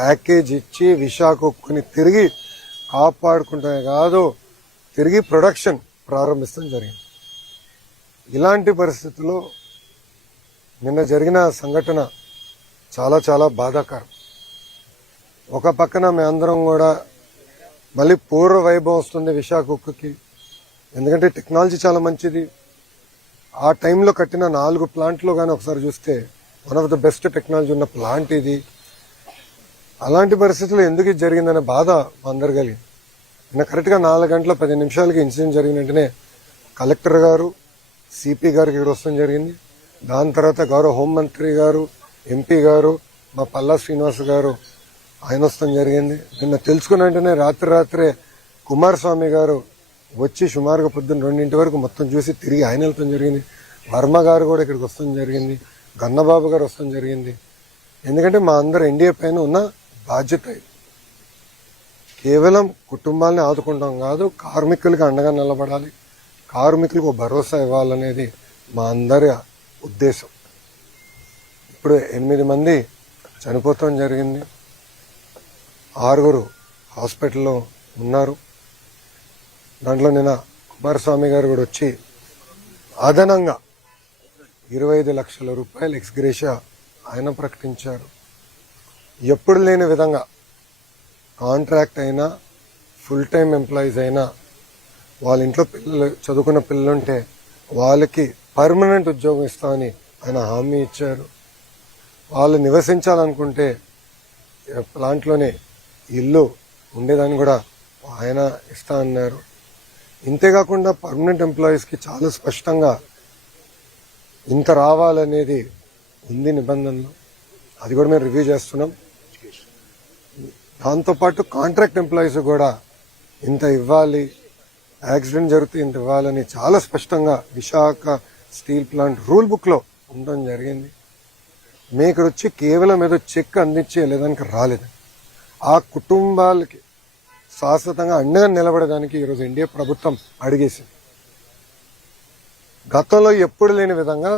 Package ఇచ్చి విశాఖ ఉక్కుని తిరిగి కాపాడుకుంటమే కాదు తిరిగి ప్రొడక్షన్ ప్రారంభించడం జరిగింది. ఇలాంటి పరిస్థితుల్లో నిన్న జరిగిన సంఘటన చాలా చాలా బాధాకరం. ఒక పక్కన మేమందరం కూడా మళ్ళీ పూర్వ వైభవం వస్తుంది విశాఖ ఉక్కుకి, ఎందుకంటే టెక్నాలజీ చాలా మంచిది. ఆ టైంలో కట్టిన 4 ప్లాంట్లో కానీ ఒకసారి చూస్తే one of the best technology ఉన్న ప్లాంట్ ఇది. అలాంటి పరిస్థితుల్లో ఎందుకు ఇది జరిగిందనే బాధ మా అందరు కలిగింది. నిన్న కరెక్ట్గా 4 గంటల 10 నిమిషాలకి ఇన్సిడెంట్ జరిగిన వెంటనే కలెక్టర్ గారు, సిపి గారికి ఇక్కడ వస్తడం జరిగింది. దాని తర్వాత గౌరవ హోంమంత్రి గారు, ఎంపీ గారు, మా పల్లా శ్రీనివాస్ గారు ఆయన వస్తడం జరిగింది. నిన్న తెలుసుకున్న వెంటనే రాత్రే కుమారస్వామి గారు వచ్చి సుమారుగా పొద్దున్న 2 వరకు మొత్తం చూసి తిరిగి ఆయన వెళ్తాం జరిగింది. వర్మ గారు కూడా ఇక్కడికి వస్తడం జరిగింది. గన్నబాబు గారు వస్తడం జరిగింది. ఎందుకంటే మా అందరు ఎన్డీఏ పైన ఉన్న బాధ్యత ఇది. కేవలం కుటుంబాలని ఆదుకుంటాం కాదు, కార్మికులకి అండగా నిలబడాలి, కార్మికులకు భరోసా ఇవ్వాలనేది మా అందరి ఉద్దేశం. ఇప్పుడు 8 మంది చనిపోవటం జరిగింది, 6 హాస్పిటల్లో ఉన్నారు. దాంట్లో నిన్న కుమారస్వామి గారు కూడా వచ్చి అదనంగా 25 లక్షల రూపాయలు ఎక్స్గ్రేషియా ఆయన ప్రకటించారు. ఎప్పుడు లేని విధంగా కాంట్రాక్ట్ అయినా ఫుల్ టైం ఎంప్లాయీస్ అయినా వాళ్ళ ఇంట్లో పిల్లలు చదువుకున్న పిల్లలుంటే వాళ్ళకి పర్మనెంట్ ఉద్యోగం ఇస్తామని ఆయన హామీ ఇచ్చారు. వాళ్ళు నివసించాలనుకుంటే ప్లాంట్లోనే ఇల్లు ఉండేదాన్ని కూడా ఆయన ఇస్తా అన్నారు. ఇంతేకాకుండా పర్మనెంట్ ఎంప్లాయీస్కి చాలా స్పష్టంగా ఇంత రావాలనేది ఉంది నిబంధనలు. అది కూడా మేము రివ్యూ చేస్తున్నాం. దాంతోపాటు కాంట్రాక్ట్ ఎంప్లాయీస్ కూడా ఇంత ఇవ్వాలి, యాక్సిడెంట్ జరిగితే ఇంత ఇవ్వాలని చాలా స్పష్టంగా విశాఖ స్టీల్ ప్లాంట్ రూల్ బుక్లో ఉండడం జరిగింది. మేము ఇక్కడ వచ్చి కేవలం ఏదో చెక్ అందించే లేదానికి రాలేదు. ఆ కుటుంబాలకి శాశ్వతంగా అండగా నిలబడడానికి ఈరోజు ఎన్డీఏ ప్రభుత్వం అడిగేసింది. గతంలో ఎప్పుడు లేని విధంగా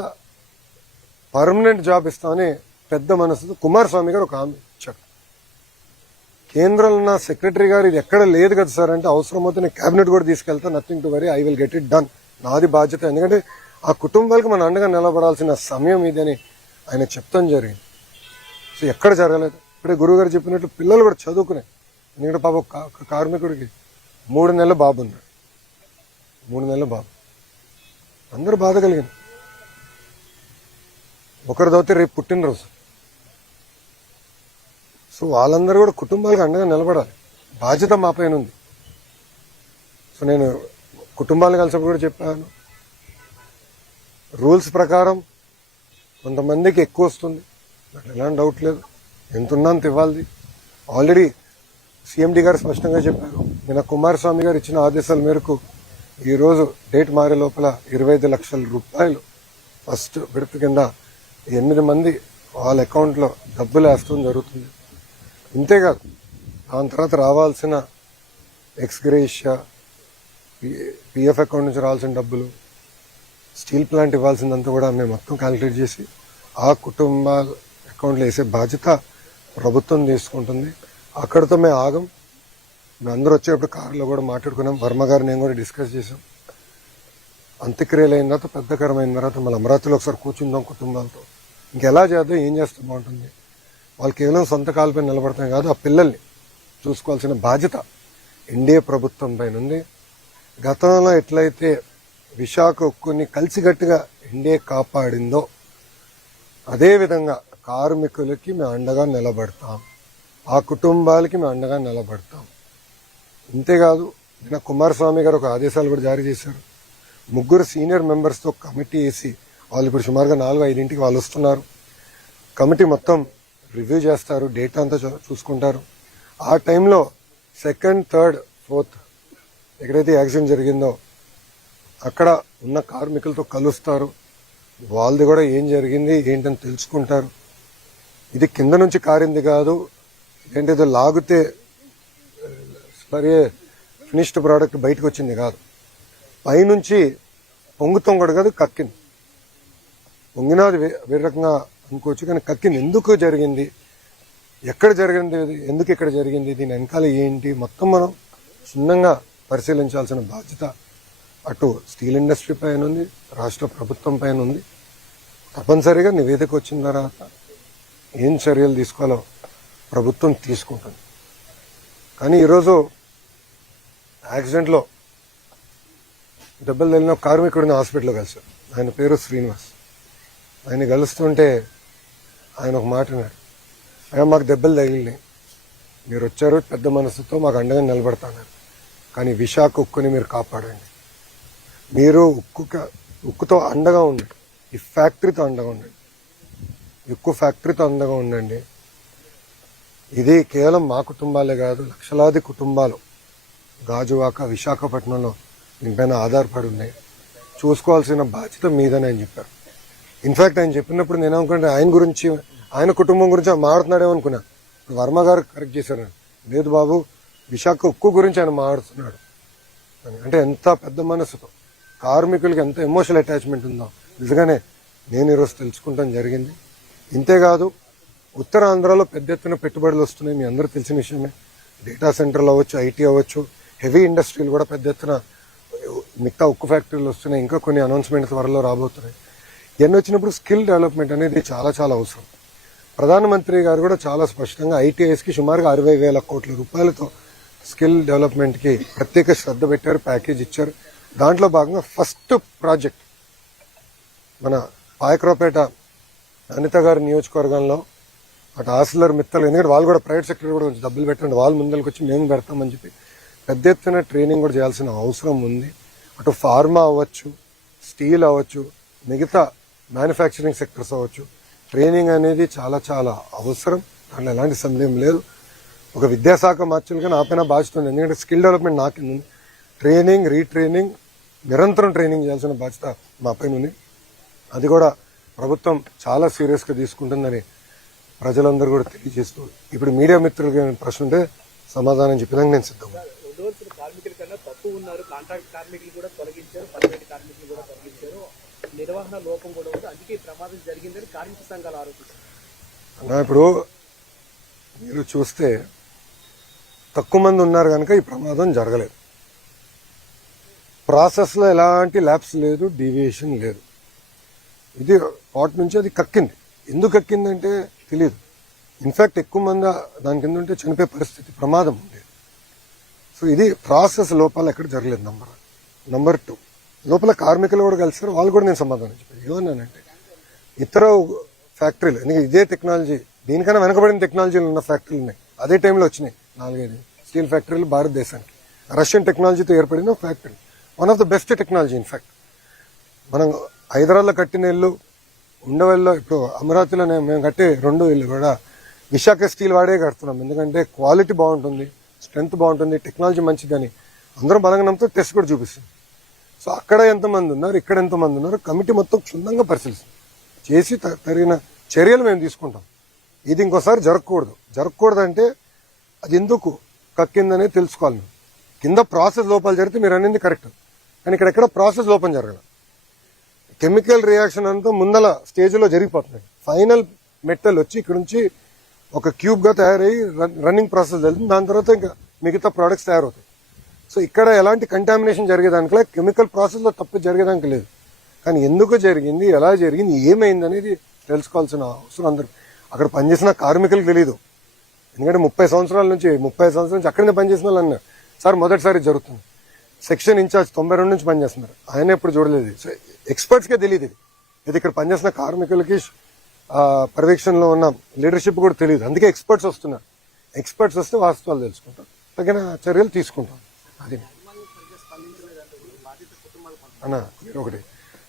పర్మనెంట్ జాబ్ ఇస్తామని పెద్ద మనసుతో కుమారస్వామి గారు ఒక హామీ ఇచ్చారు. కేంద్రంలో ఉన్న సెక్రటరీ గారు ఇది ఎక్కడ లేదు కదా సార్ అంటే, అవసరమైతే నేను క్యాబినెట్ కూడా తీసుకెళ్తా, nothing to worry, I will get it done, నాది బాధ్యత. ఎందుకంటే ఆ కుటుంబాలకు మన అండగా నిలబడాల్సిన సమయం ఇది అని ఆయన చెప్తాం జరిగింది. సో ఎక్కడ జరగలేదు. ఇప్పుడే గురువు గారు చెప్పినట్లు పిల్లలు కూడా చదువుకునే, ఎందుకంటే పాప ఒక కార్మికుడికి 3 నెలల బాబు ఉన్నాడు. 3 నెలల బాబు, అందరూ బాధ కలిగింది. ఒకరిదైతే రేపు పుట్టినరోజు. సో వాళ్ళందరూ కూడా కుటుంబాలకు అండగా నిలబడాలి, బాధ్యత మా పైన ఉంది. సో నేను కుటుంబాలను కలిసి కూడా చెప్పాను, రూల్స్ ప్రకారం కొంతమందికి ఎక్కువ వస్తుంది, నాకు ఎలాంటి డౌట్ లేదు, ఎంత ఉన్నా అంత ఇవ్వాలి. ఆల్రెడీ సీఎండీ గారు స్పష్టంగా చెప్పారు. నిన్న కుమారస్వామి గారు ఇచ్చిన ఆదేశాల మేరకు ఈరోజు డేట్ మారే లోపల 25 లక్షల రూపాయలు ఫస్ట్ విడత కింద 8 మంది వాళ్ళ అకౌంట్లో డబ్బులు వేస్తూ జరుగుతుంది. ఇంతేకాదు దాని తర్వాత రావాల్సిన ఎక్స్గ్రేషియా, పిఎఫ్ అకౌంట్ నుంచి రావాల్సిన డబ్బులు, స్టీల్ ప్లాంట్ ఇవ్వాల్సిందంతా కూడా మేము మొత్తం క్యాలిక్యులేట్ చేసి ఆ కుటుంబాల అకౌంట్లో వేసే బాధ్యత ప్రభుత్వం తీసుకుంటుంది. అక్కడితో మేము ఆగం. మేము అందరూ వచ్చేటప్పుడు కారులో కూడా మాట్లాడుకున్నాం, వర్మ గారు నేను కూడా డిస్కస్ చేసాం. అంత్యక్రియలు అయిన తర్వాత పెద్దకరమైన తర్వాత మళ్ళీ అమరావతిలో ఒకసారి కూర్చుందాం కుటుంబాలతో, ఇంకెలా చేద్దాం, ఏం చేస్తే బాగుంటుంది. వాళ్ళు కేవలం సొంత కాలుపై నిలబడతాం కాదు, ఆ పిల్లల్ని చూసుకోవాల్సిన బాధ్యత ఎన్డీఏ ప్రభుత్వం పైన ఉంది. గతంలో ఎట్లయితే విశాఖ ఉక్కుని కలిసికట్టుగా ఎన్డీఏ కాపాడిందో అదేవిధంగా కార్మికులకి మేము అండగా నిలబడతాం, ఆ కుటుంబాలకి మేము అండగా నిలబడతాం. ఇంతేకాదు నిన్న కుమారస్వామి గారు ఒక ఆదేశాలు కూడా జారీ చేశారు. 3 సీనియర్ మెంబర్స్తో కమిటీ వేసి, వాళ్ళు ఇప్పుడు సుమారుగా 4-5 వాళ్ళు వస్తున్నారు. కమిటీ మొత్తం రివ్యూ చేస్తారు, డేటా అంతా చూసుకుంటారు. ఆ టైంలో 2nd, 3rd, 4th ఎక్కడైతే యాక్సిడెంట్ జరిగిందో అక్కడ ఉన్న కార్మికులతో కలుస్తారు, వాళ్ళది కూడా ఏం జరిగింది ఏంటని తెలుసుకుంటారు. ఇది కింద నుంచి కారింది కాదు, ఏంటేదో లాగితే ఫినిష్డ్ ప్రోడక్ట్ బయటకు వచ్చింది కాదు, పైనుంచి పొంగుతాం కూడా కాదు, కక్కింది. పొంగినది వేరే రకంగా అనుకోవచ్చు, కానీ కక్కింది. ఎందుకు జరిగింది, ఎక్కడ జరిగింది ఇది, ఎందుకు ఇక్కడ జరిగింది, దీని వెనకాల ఏంటి, మొత్తం మనం క్షుణ్ణంగా పరిశీలించాల్సిన బాధ్యత అటు స్టీల్ ఇండస్ట్రీ పైన ఉంది, రాష్ట్ర ప్రభుత్వం పైన ఉంది. తప్పనిసరిగా నివేదిక వచ్చిన తర్వాత ఏం చర్యలు తీసుకోవాలో ప్రభుత్వం తీసుకుంటుంది. కానీ ఈరోజు యాక్సిడెంట్లో దెబ్బలు తగిలిన కార్మికుడిని హాస్పిటల్లో కలిశారు. ఆయన పేరు శ్రీనివాస్. ఆయన కలుస్తుంటే ఆయన ఒక మాట అన్నాడు, అయ్యా మాకు దెబ్బలు తగిలినాయి, మీరు వచ్చారు పెద్ద మనసుతో మాకు అండగా నిలబడతాన్నారు, కానీ విశాఖ ఉక్కుని మీరు కాపాడండి. మీరు ఉక్కుతో అండగా ఉండండి, ఈ ఫ్యాక్టరీతో అండగా ఉండండి, ఉక్కు ఫ్యాక్టరీతో అండగా ఉండండి. ఇది కేవలం మా కుటుంబాలే కాదు, లక్షలాది కుటుంబాలు గాజువాక విశాఖపట్నంలో దీనిపైన ఆధారపడి ఉన్నాయి. చూసుకోవాల్సిన బాధ్యత మీదని ఆయన చెప్పారు. ఇన్ఫాక్ట్ ఆయన చెప్పినప్పుడు నేను అనుకుంటే ఆయన గురించి, ఆయన కుటుంబం గురించి మాట్లాడుతున్నాడేమో అనుకున్నా. వర్మ గారు కరెక్ట్ చేశారు, లేదు బాబు విశాఖ ఉక్కు గురించి ఆయన మాట్లాడుతున్నాడు అని. అంటే ఎంత పెద్ద మనసుతో కార్మికులకి ఎంత ఎమోషనల్ అటాచ్మెంట్ ఉందో నిజంగానే నేను ఈరోజు తెలుసుకుంటాం జరిగింది. ఇంతేకాదు ఉత్తరాంధ్రలో పెద్ద ఎత్తున పెట్టుబడులు వస్తున్నాయి, మీ అందరూ తెలిసిన విషయమే. డేటా సెంటర్లు అవ్వచ్చు, ఐటీ అవ్వచ్చు, హెవీ ఇండస్ట్రీలు కూడా పెద్ద ఎత్తున మిగతా ఉక్కు ఫ్యాక్టరీలు వస్తున్నాయి. ఇంకా కొన్ని అనౌన్స్మెంట్ త్వరలో రాబోతున్నాయి. ఇవన్నీ వచ్చినప్పుడు స్కిల్ డెవలప్మెంట్ అనేది చాలా చాలా అవసరం. ప్రధానమంత్రి గారు కూడా చాలా స్పష్టంగా ఐటీఐస్కి సుమారుగా 60,000 కోట్ల రూపాయలతో స్కిల్ డెవలప్మెంట్కి ప్రత్యేక శ్రద్ధ పెట్టారు, ప్యాకేజ్ ఇచ్చారు. దాంట్లో భాగంగా ఫస్ట్ ప్రాజెక్ట్ మన పాయకరావుపేట అనిత గారి నియోజకవర్గంలో అటు ఆసిలర్ మిత్తలు, ఎందుకంటే వాళ్ళు కూడా ప్రైవేట్ సెక్టర్ కూడా కొంచెం డబ్బులు పెట్టండి, వాళ్ళు ముందరికి వచ్చి మేము పెడతామని చెప్పి పెద్ద ఎత్తున ట్రైనింగ్ కూడా చేయాల్సిన అవసరం ఉంది. అటు ఫార్మా అవ్వచ్చు, స్టీల్ అవ్వచ్చు, మిగతా మ్యానుఫ్యాక్చరింగ్ సెక్టర్స్ అవ్వచ్చు, ట్రైనింగ్ అనేది చాలా చాలా అవసరం. దాంట్లో ఎలాంటి సందేహం లేదు. ఒక విద్యాశాఖ మార్చులుగా నా పైన బాధ్యత ఉంది, ఎందుకంటే స్కిల్ డెవలప్మెంట్ నా కింద ఉంది. ట్రైనింగ్, రీట్రైనింగ్, నిరంతరం ట్రైనింగ్ చేయాల్సిన బాధ్యత మా పైన ఉంది. అది కూడా ప్రభుత్వం చాలా సీరియస్గా తీసుకుంటుందని ప్రజలందరూ కూడా తెలియజేస్తూ, ఇప్పుడు మీడియా మిత్రులకి ప్రశ్న ఉంటే సమాధానం చెప్పడానికి నేను సిద్ధం. కార్మికుల కన్నా తక్కువ ఉన్నారు, కాంట్రాక్ట్ కార్మికులు కూడా తొలగించారు, పర్మనెంట్ కార్మికులు కూడా తొలగించారు, నిర్వహణ లోపం కూడా ఉంది, అందుకే ప్రమాదం జరిగిందని కార్మిక సంఘాలు ఆరోపిస్తారు. ఇప్పుడు మీరు చూస్తే తక్కువ మంది ఉన్నారు కనుక ఈ ప్రమాదం జరగలేదు. ప్రాసెస్లో ఎలాంటి ల్యాబ్స్ లేదు, డీవియేషన్ లేదు. ఇది వాటి నుంచి అది కక్కింది. ఎందుకు కక్కిందంటే తెలియదు. ఇన్ఫాక్ట్ ఎక్కువ మంది దాని కింద ఉంటే చనిపోయే పరిస్థితి, ప్రమాదం ఉండేది. సో ఇది ప్రాసెస్ లోపాలు ఎక్కడ జరగలేదు. నంబర్ 2, లోపల కార్మికులు కూడా కలిసారు, వాళ్ళు కూడా నేను సమాధానం చెప్పాను. ఏమన్నానంటే ఇతర ఫ్యాక్టరీలు, ఎందుకంటే ఇదే టెక్నాలజీ, దీనికన్నా వెనకబడిన టెక్నాలజీలు ఉన్న ఫ్యాక్టరీలు ఉన్నాయి, అదే టైంలో వచ్చినాయి 4-5 స్టీల్ ఫ్యాక్టరీలు భారతదేశానికి. రష్యన్ టెక్నాలజీతో ఏర్పడిన factory, one of the best technology. In fact మనం హైదరాబాద్లో కట్టిన ఇల్లు, ఉండవల్లో ఇప్పుడు అమరావతిలో మేము కట్టే 2 ఇల్లు కూడా విశాఖ స్టీల్ వాడే కడుతున్నాం. ఎందుకంటే క్వాలిటీ బాగుంటుంది, స్ట్రెంత్ బాగుంటుంది, టెక్నాలజీ మంచిదని అందరం బలంగా నమ్ముతూ టెస్ట్ కూడా చూపిస్తుంది. సో అక్కడ ఎంతమంది ఉన్నారు, ఇక్కడ ఎంతమంది ఉన్నారు, కమిటీ మొత్తం క్షుణ్ణంగా పరిశీలిస్తుంది, చేసి తగిన చర్యలు మేము తీసుకుంటాం. ఇది ఇంకోసారి జరగకూడదంటే అది ఎందుకు కక్కిందనేది తెలుసుకోవాలి. కింద ప్రాసెస్ లోపాలు జరిగితే మీరు అనేది కరెక్ట్, కానీ ఇక్కడ ప్రాసెస్ లోపం జరగదు. కెమికల్ రియాక్షన్ అంతా ముందల స్టేజ్లో జరిగిపోతున్నాయి. ఫైనల్ మెటల్ వచ్చి ఇక్కడ నుంచి ఒక క్యూబ్గా తయారయ్యి రన్నింగ్ ప్రాసెస్ జరుగుతుంది. దాని తర్వాత ఇంకా మిగతా ప్రోడక్ట్స్ తయారవుతాయి. సో ఇక్కడ ఎలాంటి కంటామినేషన్ జరిగేదానికి లేదు, కెమికల్ ప్రాసెస్లో తప్పు జరిగేదానికి లేదు. కానీ ఎందుకు జరిగింది, ఎలా జరిగింది, ఏమైంది అనేది తెలుసుకోవాల్సిన అవసరం అందరూ. అక్కడ పనిచేసిన కార్మికులకు తెలియదు. ఎందుకంటే 30 సంవత్సరాల నుంచి అక్కడనే పనిచేసిన వాళ్ళు అన్నారు, సార్ మొదటిసారి జరుగుతుంది. సెక్షన్ ఇన్ఛార్జ్ 92 నుంచి పనిచేస్తున్నారు, ఆయన ఎప్పుడు చూడలేదు. సో ఎక్స్పర్ట్స్కే తెలియదు ఇది ఇక్కడ పనిచేసిన కార్మికులకి పర్యవేక్షణలో ఉన్న లీడర్షిప్ కూడా తెలియదు. అందుకే ఎక్స్పర్ట్స్ వస్తున్నారు. ఎక్స్పర్ట్స్ వస్తే వాస్తవాలు తెలుసుకుంటాం, తగిన చర్యలు తీసుకుంటాం. అది అన్న మీరు ఒకటి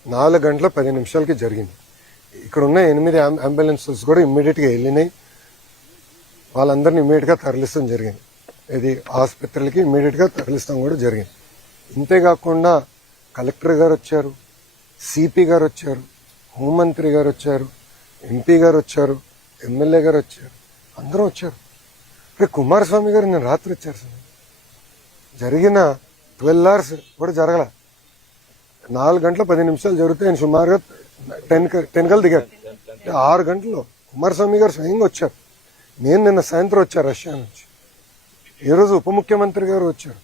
4 గంటల 10 నిమిషాలకి జరిగింది. ఇక్కడ ఉన్న 8 అంబులెన్సెస్ కూడా ఇమ్మీడియట్గా వెళ్ళినాయి. వాళ్ళందరినీ ఇమ్మీడియట్గా తరలిస్తాం జరిగింది. ఇది ఆసుపత్రులకి ఇమ్మీడియట్గా తరలిస్తాం కూడా జరిగింది. ఇంతేకాకుండా కలెక్టర్ గారు వచ్చారు, సిపి గారు వచ్చారు, హోంమంత్రి గారు వచ్చారు, ఎంపీ గారు వచ్చారు, ఎమ్మెల్యే గారు వచ్చారు, అందరూ వచ్చారు. ఇప్పుడు కుమారస్వామి గారు నేను రాత్రి వచ్చారు సార్. జరిగిన 12 hours కూడా జరగల. 4 గంటల 10 నిమిషాలు జరిగితే ఆయన సుమారుగా 10 కల్లా దిగారు. 6 గంటల్లో కుమారస్వామి గారు స్వయంగా వచ్చారు. నేను నిన్న సాయంత్రం వచ్చా రష్యా నుంచి, ఈరోజు ఉప ముఖ్యమంత్రి గారు వచ్చారు.